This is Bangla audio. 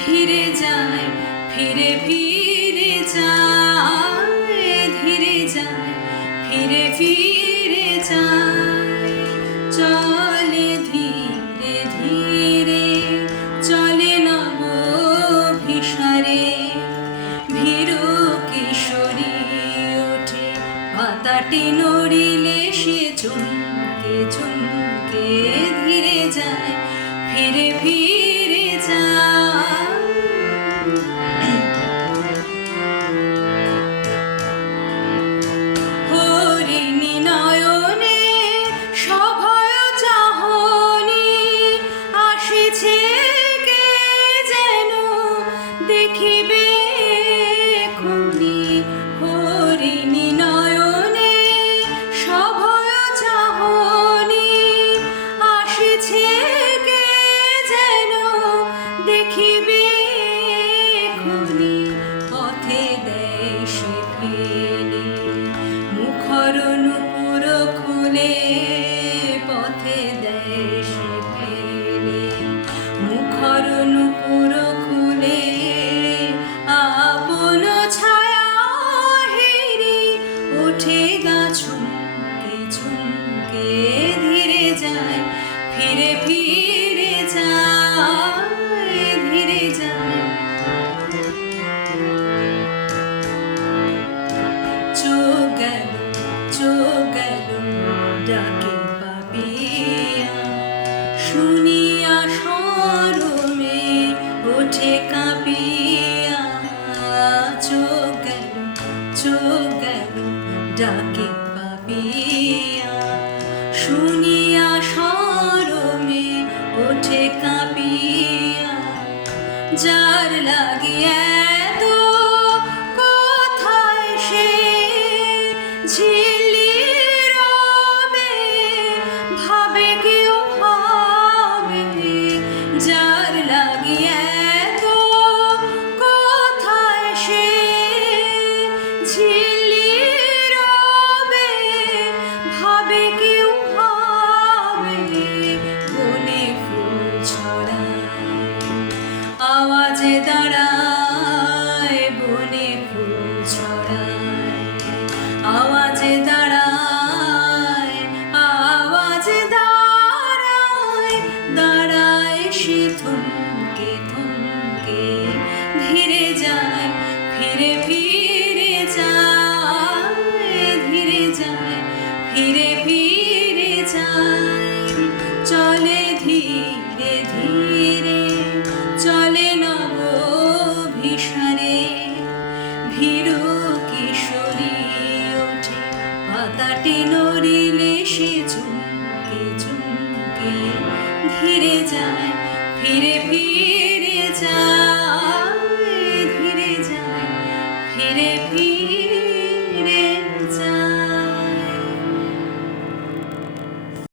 ধীরে যায় ফিরে ফিরে যায়, ধীরে যায় ফিরে ফিরে যায়। চলে ধীরে ধীরে চলে নবভিসারে, ভীরু কিশোরী ওঠে পাতাটি নড়িলে সে চমকে চমকে ধীরে যায় ফিরে ফিরে যায়। হরিণী নয়নে সভয় চাহনি আসিছে কে যেন দেখিবে এক্ষুনি। হরিণী নয়নে সভয় চাহনি আসিছে কে যেন দেখিবে এক্ষুনি। পথে দেয় সে ফেলে মুখর নূপুর খুলে, পথে দেয় সে ফেলে মুখর নূপুর খুলে। আপন ছায়া হেরি ওঠে গা ছুমকে ছুমকে ধীরে যায় ফিরে ফিরে যায়, ধীরে যায়। চোখ গেল ডাকে পাপিয়া, শুনিয়া শরমে ওঠে কাঁপিয়া। চোখ গেল ডাকে পাপিয়া, শুনিয়া শরমে ওঠে কাঁপিয়া। যার লাগিয়া এত কোথায় সে ঝিলি রবে, ভাবে কেউ ভাবে। যার লাগিয়া এত কোথায় সে ঝিলি রবে, ভাবে কেউ ভাবে। বনে ফুল ছড়ায় আওয়াজে দাঁড়ায়, বনে ফুল ছড়ায় আওয়াজে দাঁড়ায়, আওয়াজে দাঁড়ায়। দাঁড়ায় সে থমকে থমকে ধীরে যায় ফিরে ফিরে যায়, ধীরে যায় ফিরে ফিরে যায়। চলে ধীরে ধীরে চলে নবভিসারে, ভীরু কিশোরী ওঠে পাতাটি নড়িলে সে চমকে চমকে ধীরে যায় ফিরে ফিরে যায়, ধীরে যায় ফিরে ফিরে।